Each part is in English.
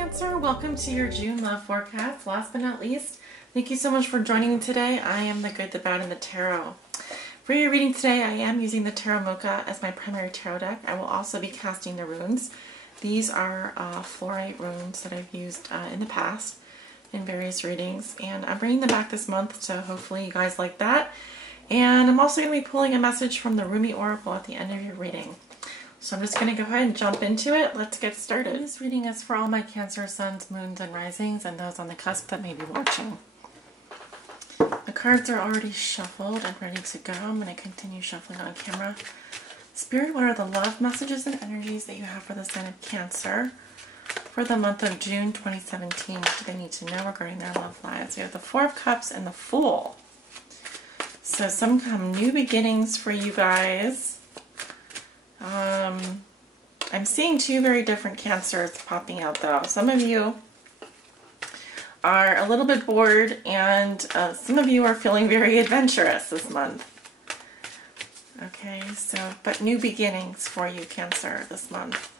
Cancer, welcome to your June love forecast. Last but not least, thank you so much for joining me today. I am the good, the bad, and the tarot. For your reading today, I am using the Tarot Mocha as my primary tarot deck. I will also be casting the runes. These are fluorite runes that I've used in the past in various readings, and I'm bringing them back this month, so hopefully you guys like that. And I'm also going to be pulling a message from the Rune Oracle at the end of your reading. So I'm just going to go ahead and jump into it. Let's get started. This reading is for all my Cancer suns, moons, and risings, and those on the cusp that may be watching. The cards are already shuffled and ready to go. I'm going to continue shuffling on camera. Spirit, what are the love messages and energies that you have for the sign of Cancer for the month of June 2017? What do they need to know regarding their love lives? We have the Four of Cups and the Fool. So some new beginnings for you guys. I'm seeing two very different Cancers popping out though. Some of you are a little bit bored, and some of you are feeling very adventurous this month. Okay, so, but new beginnings for you, Cancer, this month.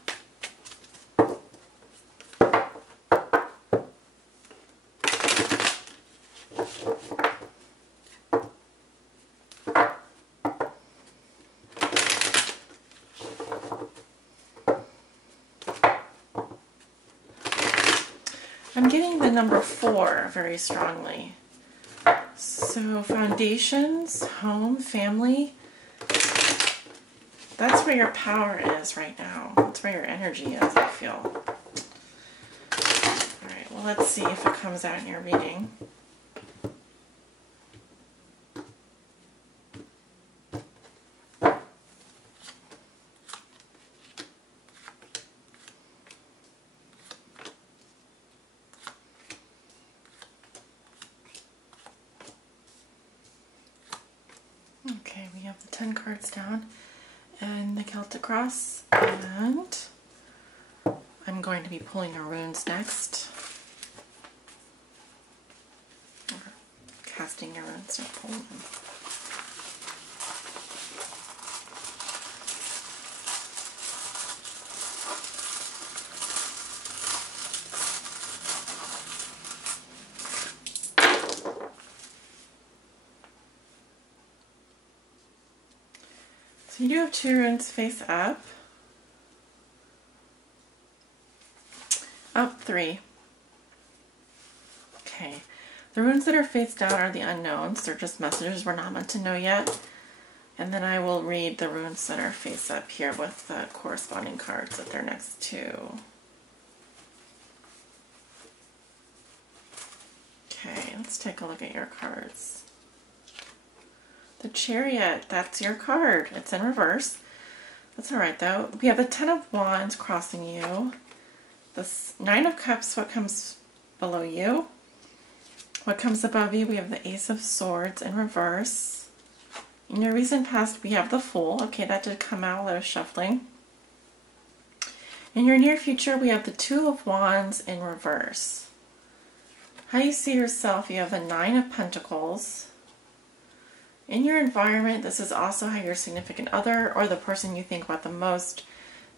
I'm getting the number 4 very strongly. So foundations, home, family, that's where your power is right now. That's where your energy is, I feel. Alright, well, let's see if it comes out in your reading. Okay, we have the 10 cards down and the Celtic Cross, and I'm going to be pulling your runes next. Or casting your runes, or pulling them. You do have 2 runes face up. Up 3. Okay. The runes that are face down are the unknowns. They're just messages we're not meant to know yet. And then I will read the runes that are face up here with the corresponding cards that they're next to. Okay, let's take a look at your cards. The Chariot, that's your card. It's in reverse. That's alright though. We have the 10 of Wands crossing you. The 9 of Cups, what comes below you. What comes above you, we have the Ace of Swords in reverse. In your recent past, we have the Fool. Okay, that did come out, a little shuffling. In your near future, we have the 2 of Wands in reverse. How you see yourself, you have the 9 of Pentacles. In your environment, this is also how your significant other or the person you think about the most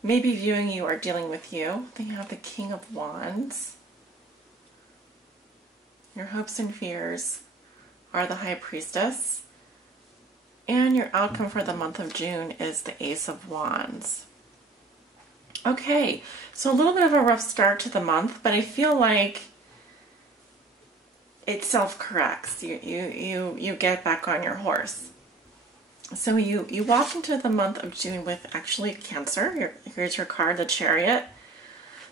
may be viewing you or dealing with you. Then you have the King of Wands. Your hopes and fears are the High Priestess. And your outcome for the month of June is the Ace of Wands. Okay, so a little bit of a rough start to the month, but I feel like it self-corrects. You get back on your horse. So you walk into the month of June with actually Cancer. Here's your card, the Chariot.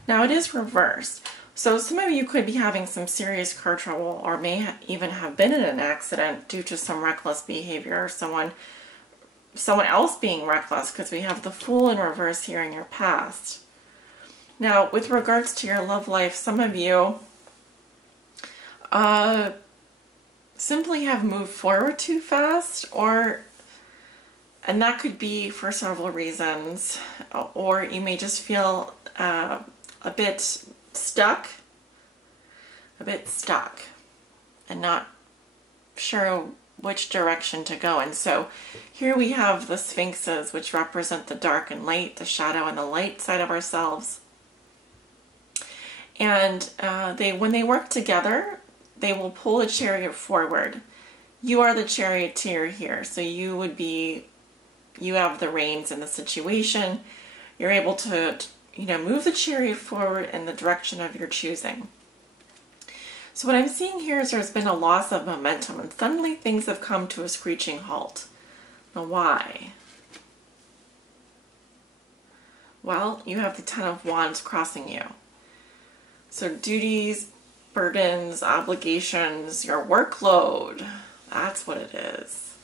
Now it is reversed. So some of you could be having some serious car trouble, or may even have been in an accident due to some reckless behavior, or someone else being reckless, because we have the Fool in reverse here in your past. Now with regards to your love life, some of you simply have moved forward too fast, and that could be for several reasons, or you may just feel a bit stuck and not sure which direction to go. And so here we have the Sphinxes, which represent the dark and light, the shadow and the light side of ourselves. And when they work together, they will pull the chariot forward. You are the charioteer here, so you have the reins in the situation. You're able to, move the chariot forward in the direction of your choosing. So what I'm seeing here is there's been a loss of momentum, and suddenly things have come to a screeching halt. Now, why? Well, you have the Ten of Wands crossing you. So duties, burdens, obligations, your workload, that's what it is.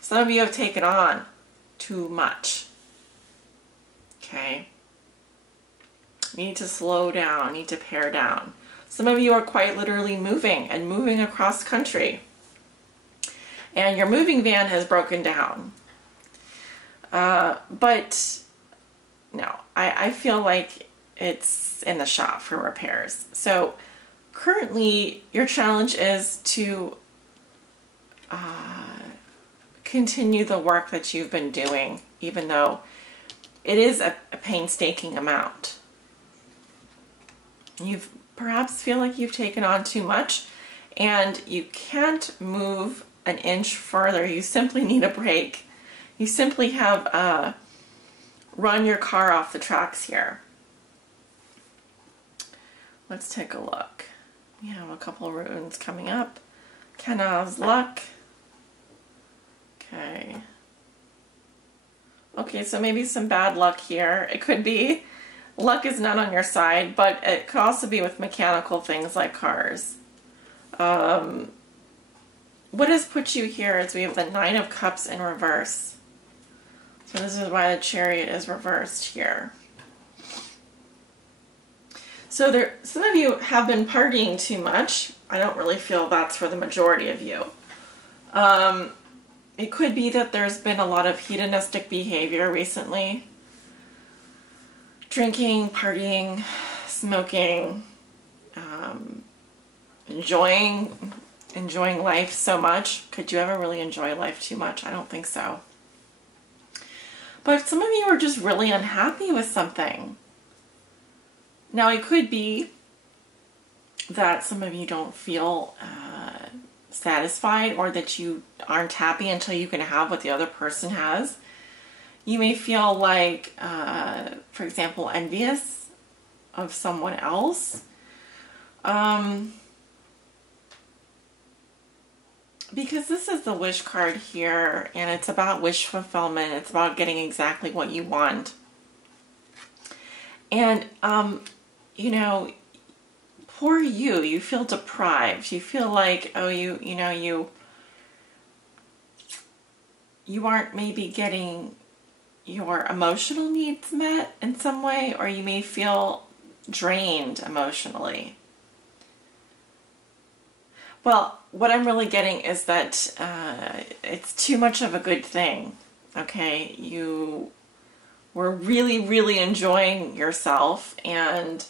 Some of you have taken on too much. Okay? You need to slow down, need to pare down. Some of you are quite literally moving across country. And your moving van has broken down. But no, I feel like it's in the shop for repairs. So currently your challenge is to continue the work that you've been doing, even though it is a painstaking amount. You perhaps feel like you've taken on too much and you can't move an inch further. You simply need a break. You simply have run your car off the tracks here. Let's take a look. We have a couple of runes coming up. Kenna's luck. Okay, so maybe some bad luck here. It could be. Luck is not on your side, but it could also be with mechanical things like cars. What has put you here is we have the Nine of Cups in reverse. So this is why the Chariot is reversed here. So some of you have been partying too much. I don't really feel that's for the majority of you. It could be that there's been a lot of hedonistic behavior recently. Drinking, partying, smoking, enjoying life so much. Could you ever really enjoy life too much? I don't think so. But some of you are just really unhappy with something. Now, it could be that some of you don't feel satisfied, or that you aren't happy until you can have what the other person has. You may feel like, for example, envious of someone else. Because this is the wish card here, and it's about wish fulfillment. It's about getting exactly what you want. And, poor you. You feel deprived. You feel like, oh, you aren't maybe getting your emotional needs met in some way, or you may feel drained emotionally. Well, what I'm really getting is that it's too much of a good thing, okay? You were really, really enjoying yourself, and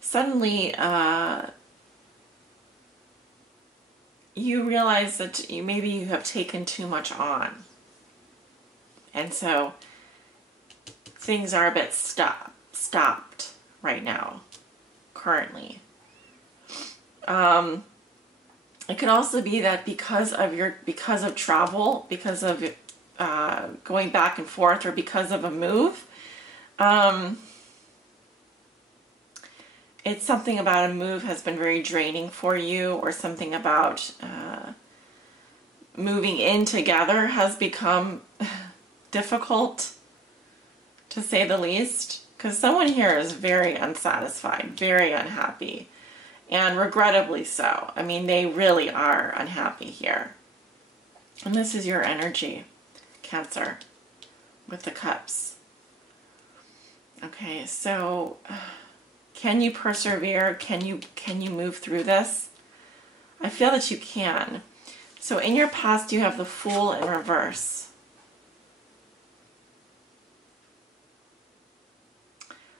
suddenly you realize that maybe you have taken too much on. And so things are a bit stopped right now, currently. It could also be that because of travel, because of going back and forth, or because of a move, it's something about a move has been very draining for you, or something about moving in together has become difficult, to say the least, because someone here is very unsatisfied, very unhappy, and regrettably so. I mean, they really are unhappy here. And this is your energy, Cancer, with the cups. Okay, so can you persevere? Can you move through this? I feel that you can. So in your past, you have the Fool in reverse.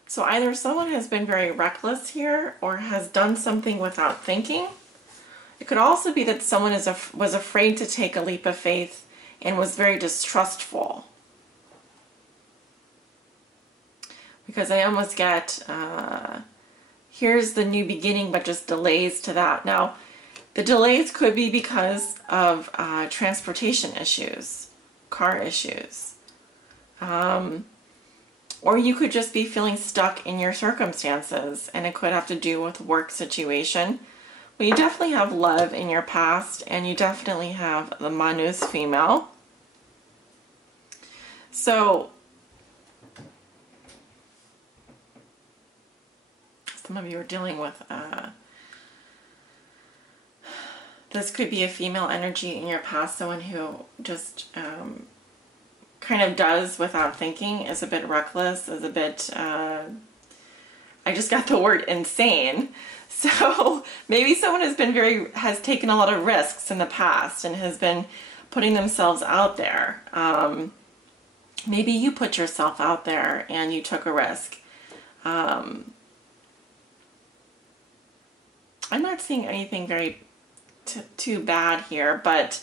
So either someone has been very reckless here, or has done something without thinking. It could also be that someone was afraid to take a leap of faith and was very distrustful. Because I almost get here's the new beginning, but just delays to that. Now, the delays could be because of transportation issues, car issues. Or you could just be feeling stuck in your circumstances, and it could have to do with work situation. But you definitely have love in your past, and you definitely have the Manu's female. So some of you are dealing with this could be a female energy in your past, someone who just kind of does without thinking, is a bit reckless, is a bit, I just got the word insane. So maybe someone has taken a lot of risks in the past and has been putting themselves out there. Maybe you put yourself out there and you took a risk. I'm not seeing anything very too bad here, but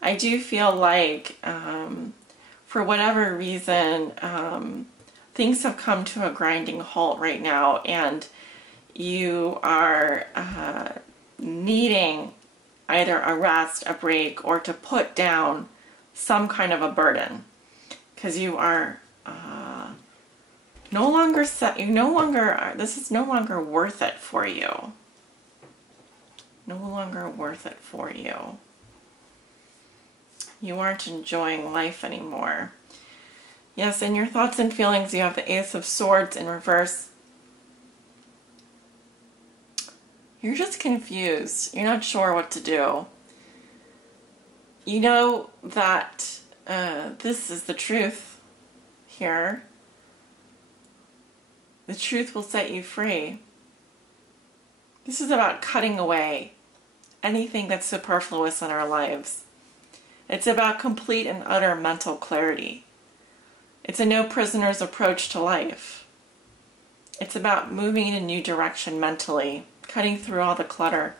I do feel like for whatever reason, things have come to a grinding halt right now, and you are needing either a rest, a break, or to put down some kind of a burden, because you are no longer this is no longer worth it for you. No longer worth it for you. You aren't enjoying life anymore. Yes, in your thoughts and feelings, you have the Ace of Swords in reverse. You're just confused. You're not sure what to do. You know that this is the truth here. The truth will set you free. This is about cutting away anything that's superfluous in our lives. It's about complete and utter mental clarity. It's a no prisoners approach to life. It's about moving in a new direction mentally, cutting through all the clutter.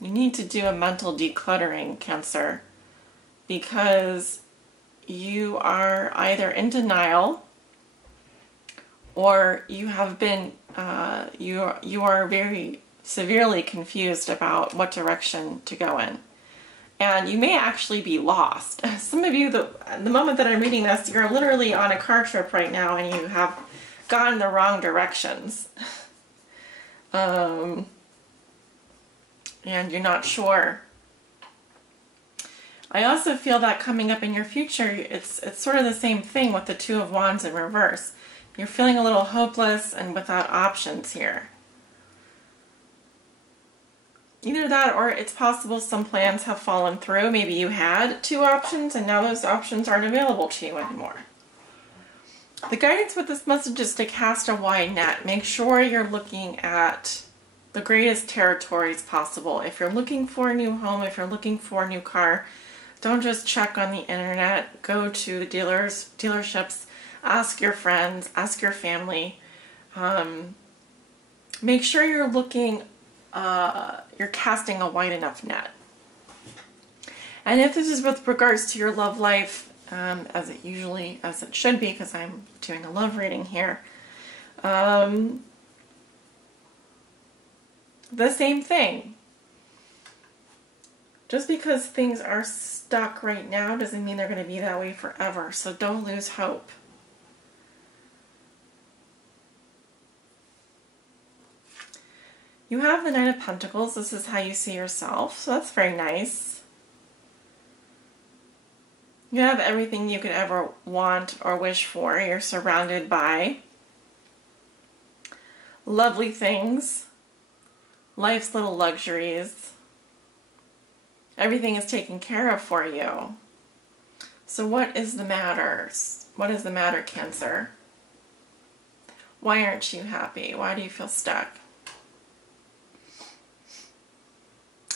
You need to do a mental decluttering, Cancer, because you are either in denial or you have been you are very severely confused about what direction to go in. And you may actually be lost. Some of you, the moment that I'm reading this, you're literally on a car trip right now and you have gone the wrong directions. And you're not sure. I also feel that coming up in your future, it's sort of the same thing with the Two of Wands in reverse. You're feeling a little hopeless and without options here. Either that, or it's possible some plans have fallen through. Maybe you had two options and now those options aren't available to you anymore. The guidance with this message is to cast a wide net. Make sure you're looking at the greatest territories possible. If you're looking for a new home, if you're looking for a new car, don't just check on the internet. Go to the dealerships, ask your friends, ask your family. Make sure you're looking, you're casting a wide enough net. And if this is with regards to your love life, as it should be, because I'm doing a love reading here, the same thing. Just because things are stuck right now doesn't mean they're going to be that way forever. So don't lose hope. You have the Knight of Pentacles. This is how you see yourself. So that's very nice. You have everything you could ever want or wish for. You're surrounded by lovely things, life's little luxuries. Everything is taken care of for you. So what is the matter? What is the matter, Cancer? Why aren't you happy? Why do you feel stuck?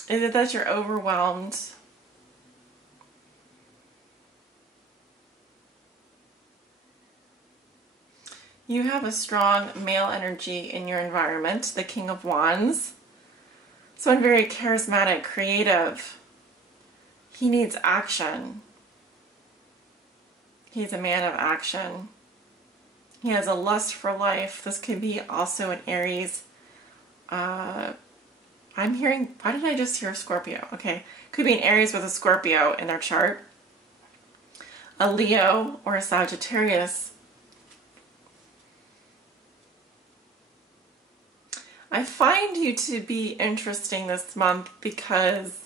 Is it that you're overwhelmed? You have a strong male energy in your environment, the King of Wands. Someone very charismatic, creative. He needs action. He's a man of action. He has a lust for life. This could be also an Aries. I'm hearing, why did I just hear Scorpio? Okay, could be an Aries with a Scorpio in their chart. A Leo or a Sagittarius. I find you to be interesting this month because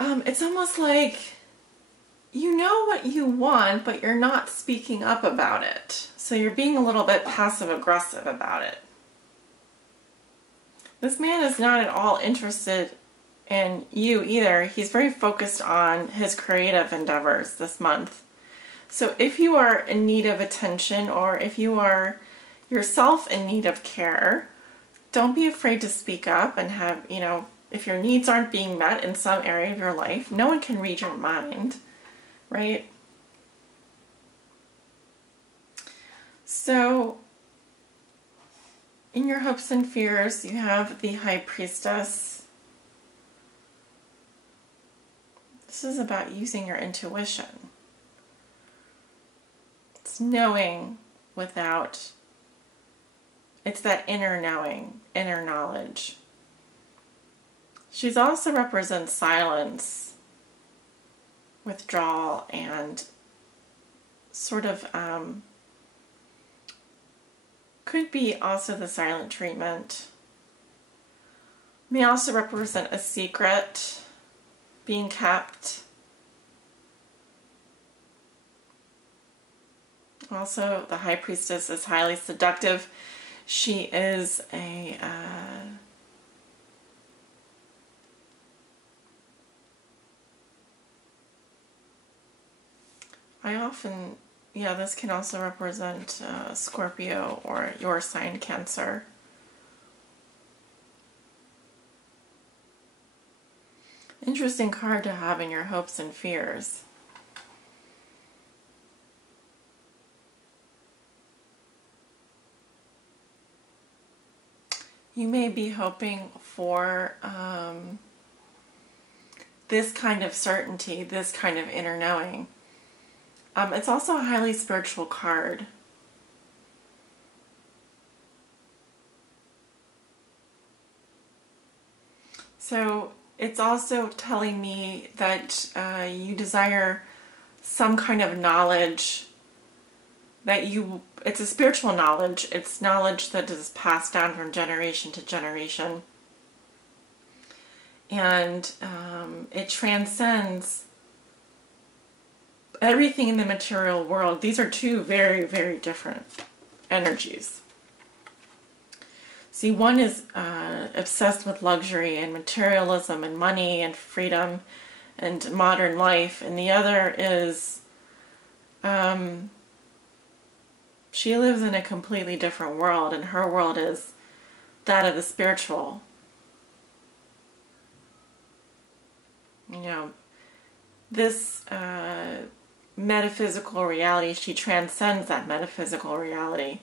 it's almost like you know what you want, but you're not speaking up about it. So you're being a little bit passive-aggressive about it. This man is not at all interested in you either. He's very focused on his creative endeavors this month. So if you are in need of attention, or if you are yourself in need of care, don't be afraid to speak up and have, if your needs aren't being met in some area of your life, no one can read your mind, right? So in your hopes and fears, you have the High Priestess. This is about using your intuition. It's knowing without, it's that inner knowing, inner knowledge. She's also represents silence, withdrawal, and sort of could be also the silent treatment. May also represent a secret being kept. Also, the High Priestess is highly seductive. She is a this can also represent Scorpio or your sign, Cancer. Interesting card to have in your hopes and fears. You may be hoping for this kind of certainty, this kind of inner knowing. It's also a highly spiritual card. So it's also telling me that you desire some kind of knowledge that it's a spiritual knowledge. It's knowledge that is passed down from generation to generation. And it transcends everything in the material world. These are two very, very different energies. See, one is obsessed with luxury and materialism and money and freedom and modern life, and the other is she lives in a completely different world, and her world is that of the spiritual. This metaphysical reality, she transcends that metaphysical reality.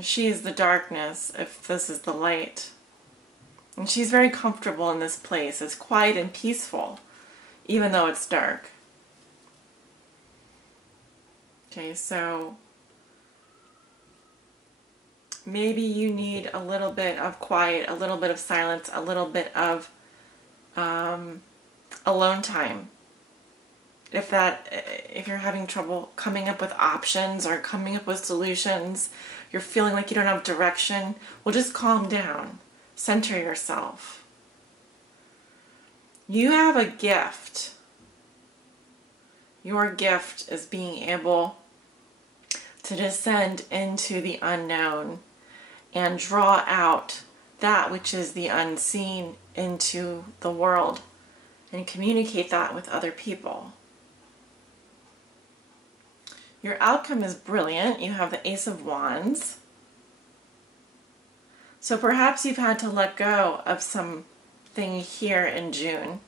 She is the darkness, if this is the light. And she's very comfortable in this place. It's quiet and peaceful, even though it's dark. Okay, so maybe you need a little bit of quiet, a little bit of silence, a little bit of alone time. If you're having trouble coming up with options or coming up with solutions, you're feeling like you don't have direction, well, just calm down. Center yourself. You have a gift. Your gift is being able to descend into the unknown and draw out that which is the unseen into the world and communicate that with other people. Your outcome is brilliant. You have the Ace of Wands. So perhaps you've had to let go of something here in June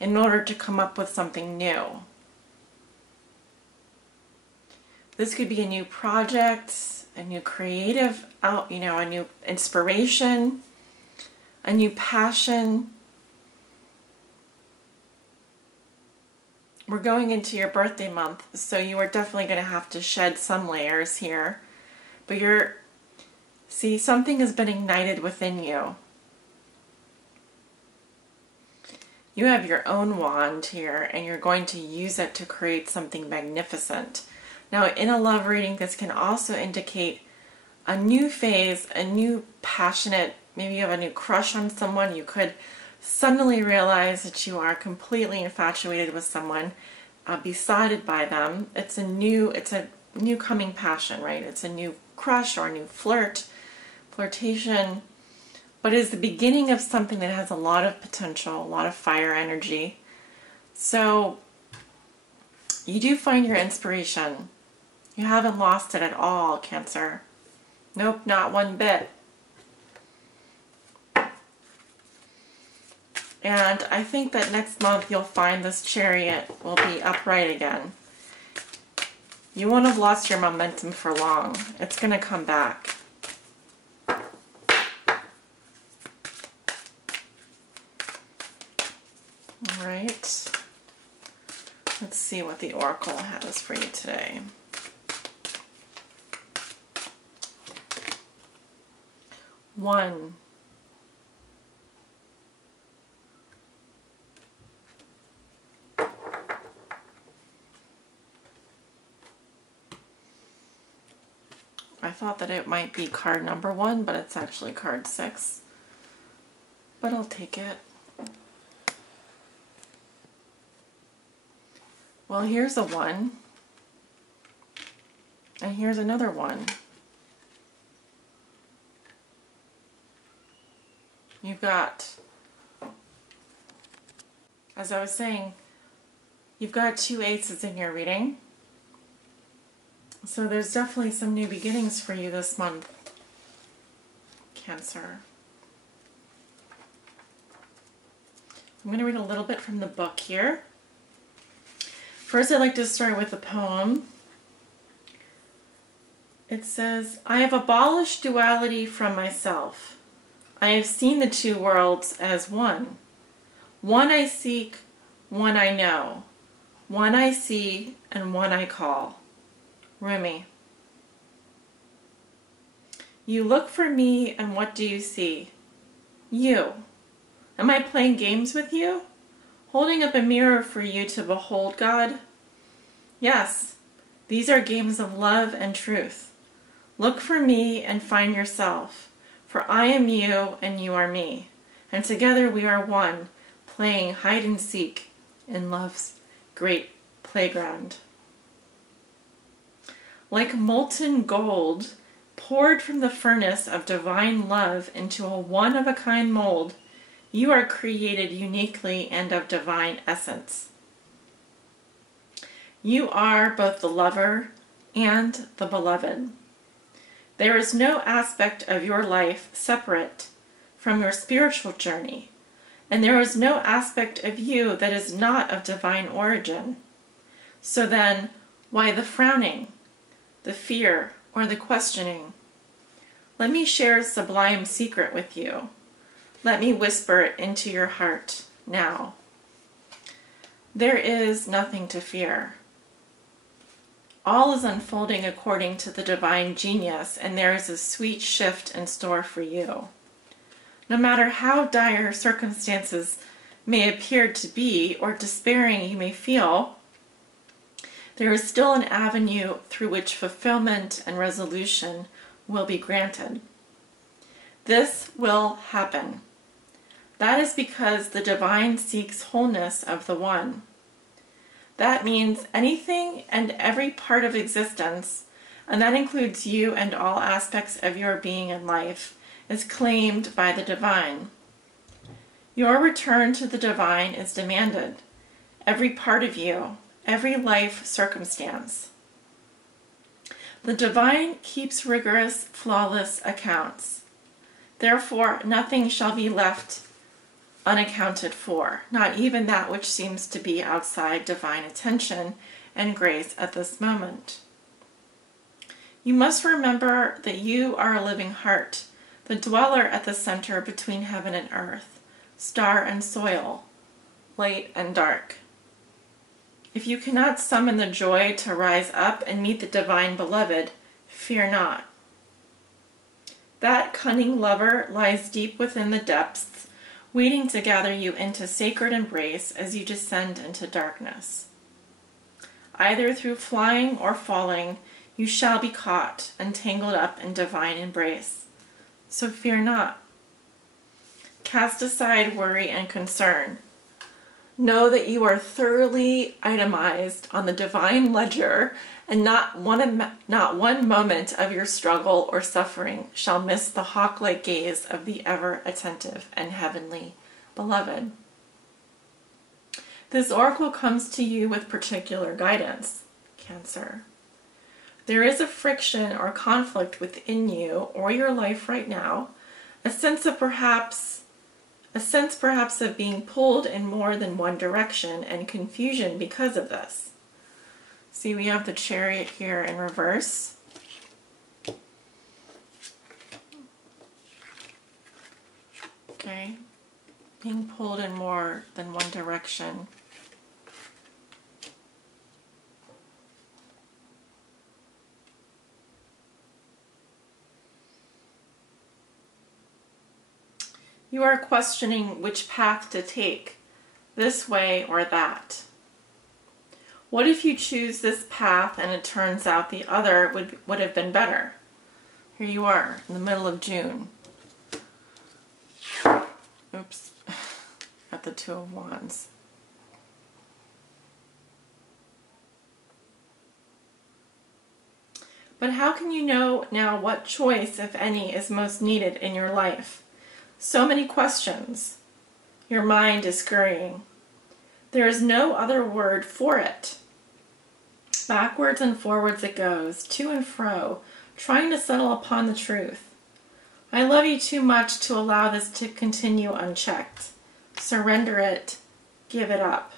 in order to come up with something new. This could be a new project, a new creative, a new inspiration, a new passion. we're going into your birthday month, so you are definitely going to have to shed some layers here. But see, something has been ignited within you. You have your own wand here, and you're going to use it to create something magnificent. Now, in a love reading, this can also indicate a new phase, a new passionate, maybe you have a new crush on someone. You could suddenly realize that you are completely infatuated with someone, besotted by them. It's a new coming passion, right? It's a new crush or a new flirtation, but it is the beginning of something that has a lot of potential, a lot of fire energy. So you do find your inspiration. You haven't lost it at all, Cancer. Nope, not one bit. And I think that next month you'll find this Chariot will be upright again. You won't have lost your momentum for long. It's going to come back. All right. Let's see what the Oracle has for you today. One. I thought that it might be card number 1, but it's actually card 6. But I'll take it. Well, here's a 1. And here's another 1. You've got, as I was saying, you've got 2 aces in your reading. So there's definitely some new beginnings for you this month, Cancer. I'm going to read a little bit from the book here. First, I'd like to start with a poem. It says, I have abolished duality from myself. I have seen the 2 worlds as one. One I seek, one I know. One I see, and one I call. Rumi. You look for me, and what do you see? You. Am I playing games with you? Holding up a mirror for you to behold, God? Yes, these are games of love and truth. Look for me and find yourself, for I am you and you are me, and together we are one, playing hide and seek in love's great playground. Like molten gold, poured from the furnace of divine love into a one-of-a-kind mold, you are created uniquely and of divine essence. You are both the lover and the beloved. There is no aspect of your life separate from your spiritual journey, and there is no aspect of you that is not of divine origin. So then, why the frowning, the fear, or the questioning? Let me share a sublime secret with you. Let me whisper it into your heart now. There is nothing to fear. All is unfolding according to the divine genius, and there is a sweet shift in store for you. No matter how dire circumstances may appear to be, or despairing you may feel, there is still an avenue through which fulfillment and resolution will be granted. This will happen. That is because the divine seeks wholeness of the one. That means anything and every part of existence, and that includes you and all aspects of your being and life, is claimed by the divine. Your return to the divine is demanded. Every part of you, every life circumstance. The divine keeps rigorous, flawless accounts. Therefore, nothing shall be left unaccounted for, not even that which seems to be outside divine attention and grace at this moment. You must remember that you are a living heart, the dweller at the center between heaven and earth, star and soil, light and dark. If you cannot summon the joy to rise up and meet the divine beloved, fear not. That cunning lover lies deep within the depths, waiting to gather you into sacred embrace as you descend into darkness. Either through flying or falling, you shall be caught and tangled up in divine embrace. So fear not. Cast aside worry and concern. Know that you are thoroughly itemized on the divine ledger, and not one moment of your struggle or suffering shall miss the hawk-like gaze of the ever-attentive and heavenly beloved. This oracle comes to you with particular guidance, Cancer. There is a friction or conflict within you or your life right now, a sense perhaps of being pulled in more than one direction and confusion because of this. See, we have the Chariot here in reverse. Okay, being pulled in more than one direction. You are questioning which path to take, this way or that. What if you choose this path and it turns out the other would have been better? Here you are in the middle of June. Oops, got the Two of Wands. But how can you know now what choice, if any, is most needed in your life? So many questions. Your mind is scurrying. There is no other word for it. Backwards and forwards it goes, to and fro, trying to settle upon the truth. I love you too much to allow this to continue unchecked. Surrender it. Give it up.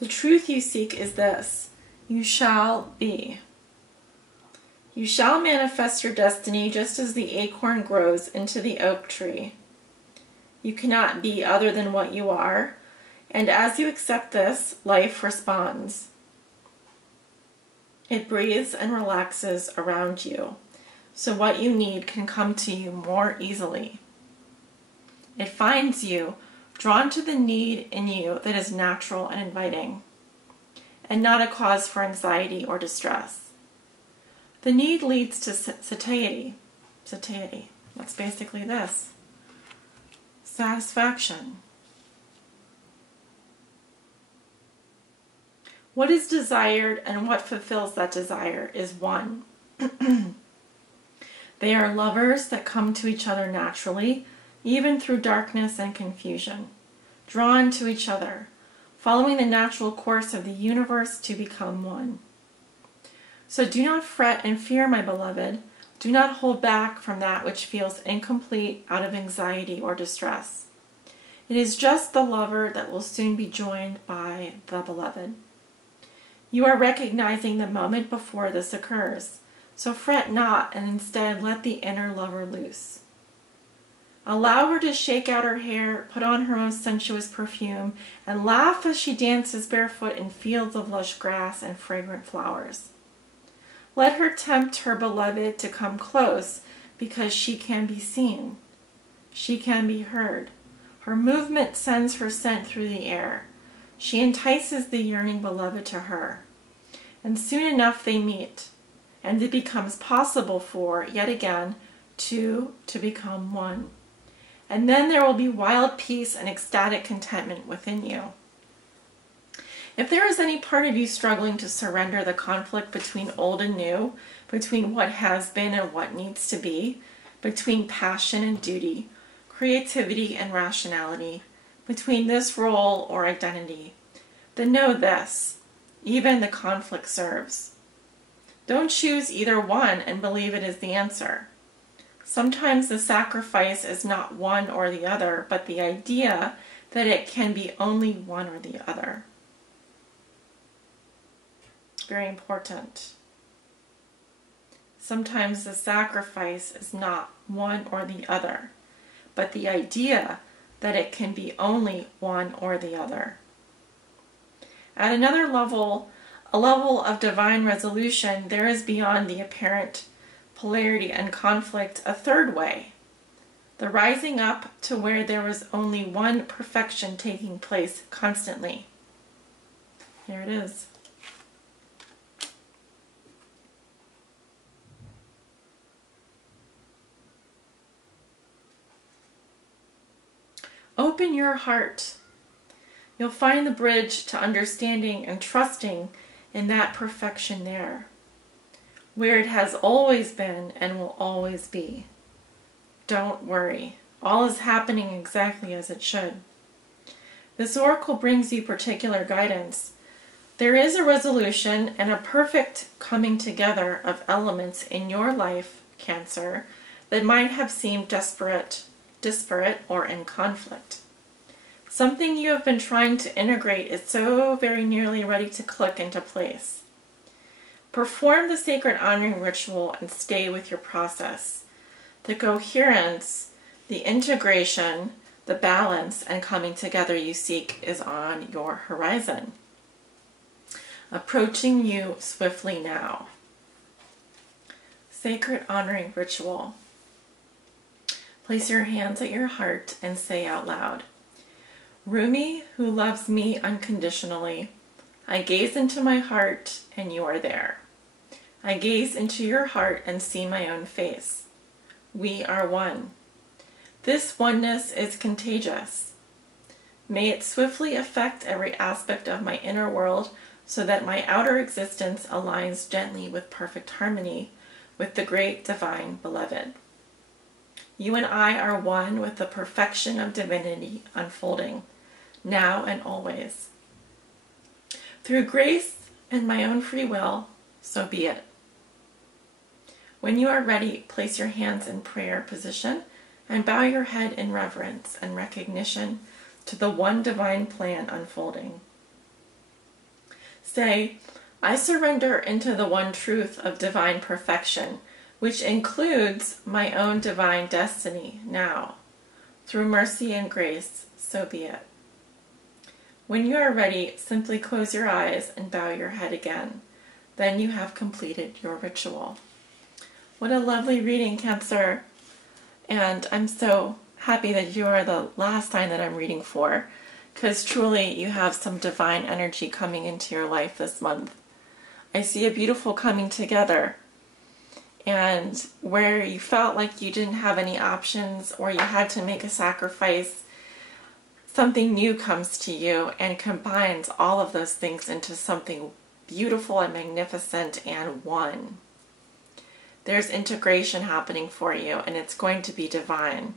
The truth you seek is this. You shall be. You shall manifest your destiny just as the acorn grows into the oak tree. You cannot be other than what you are, and as you accept this, life responds. It breathes and relaxes around you, so what you need can come to you more easily. It finds you drawn to the need in you that is natural and inviting, and not a cause for anxiety or distress. The need leads to satiety. Satiety. That's basically this. Satisfaction. What is desired and what fulfills that desire is one. They are lovers that come to each other naturally, even through darkness and confusion, drawn to each other, following the natural course of the universe to become one. So do not fret and fear, my beloved. Do not hold back from that which feels incomplete out of anxiety or distress. It is just the lover that will soon be joined by the beloved. You are recognizing the moment before this occurs, so fret not and instead let the inner lover loose. Allow her to shake out her hair, put on her most sensuous perfume, and laugh as she dances barefoot in fields of lush grass and fragrant flowers. Let her tempt her beloved to come close, because she can be seen. She can be heard. Her movement sends her scent through the air. She entices the yearning beloved to her. And soon enough they meet, and it becomes possible for, yet again, two to become one. And then there will be wild peace and ecstatic contentment within you. If there is any part of you struggling to surrender the conflict between old and new, between what has been and what needs to be, between passion and duty, creativity and rationality, between this role or identity, then know this, even the conflict serves. Don't choose either one and believe it is the answer. Sometimes the sacrifice is not one or the other, but the idea that it can be only one or the other. Very important. Sometimes the sacrifice is not one or the other, but the idea that it can be only one or the other. At another level, a level of divine resolution, there is beyond the apparent polarity and conflict a third way. The rising up to where there was only one perfection taking place constantly. Here it is. Open your heart. You'll find the bridge to understanding and trusting in that perfection there, where it has always been and will always be. Don't worry. All is happening exactly as it should. This oracle brings you particular guidance. There is a resolution and a perfect coming together of elements in your life, Cancer, that might have seemed disparate, or in conflict. Something you have been trying to integrate is so very nearly ready to click into place. Perform the sacred honoring ritual and stay with your process. The coherence, the integration, the balance, and coming together you seek is on your horizon, approaching you swiftly now. Sacred honoring ritual. Place your hands at your heart and say out loud, Rumi, who loves me unconditionally, I gaze into my heart and you are there. I gaze into your heart and see my own face. We are one. This oneness is contagious. May it swiftly affect every aspect of my inner world so that my outer existence aligns gently with perfect harmony with the great divine beloved. You and I are one with the perfection of divinity unfolding, now and always. Through grace and my own free will, so be it. When you are ready, place your hands in prayer position and bow your head in reverence and recognition to the one divine plan unfolding. Say, I surrender into the one truth of divine perfection, which includes my own divine destiny now. Through mercy and grace, so be it. When you are ready, simply close your eyes and bow your head again. Then you have completed your ritual. What a lovely reading, Cancer. And I'm so happy that you are the last sign that I'm reading for, because truly you have some divine energy coming into your life this month. I see a beautiful coming together. And where you felt like you didn't have any options or you had to make a sacrifice, something new comes to you and combines all of those things into something beautiful and magnificent and one. There's integration happening for you and it's going to be divine.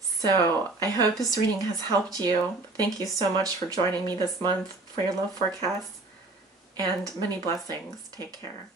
So I hope this reading has helped you. Thank you so much for joining me this month for your love forecast and many blessings. Take care.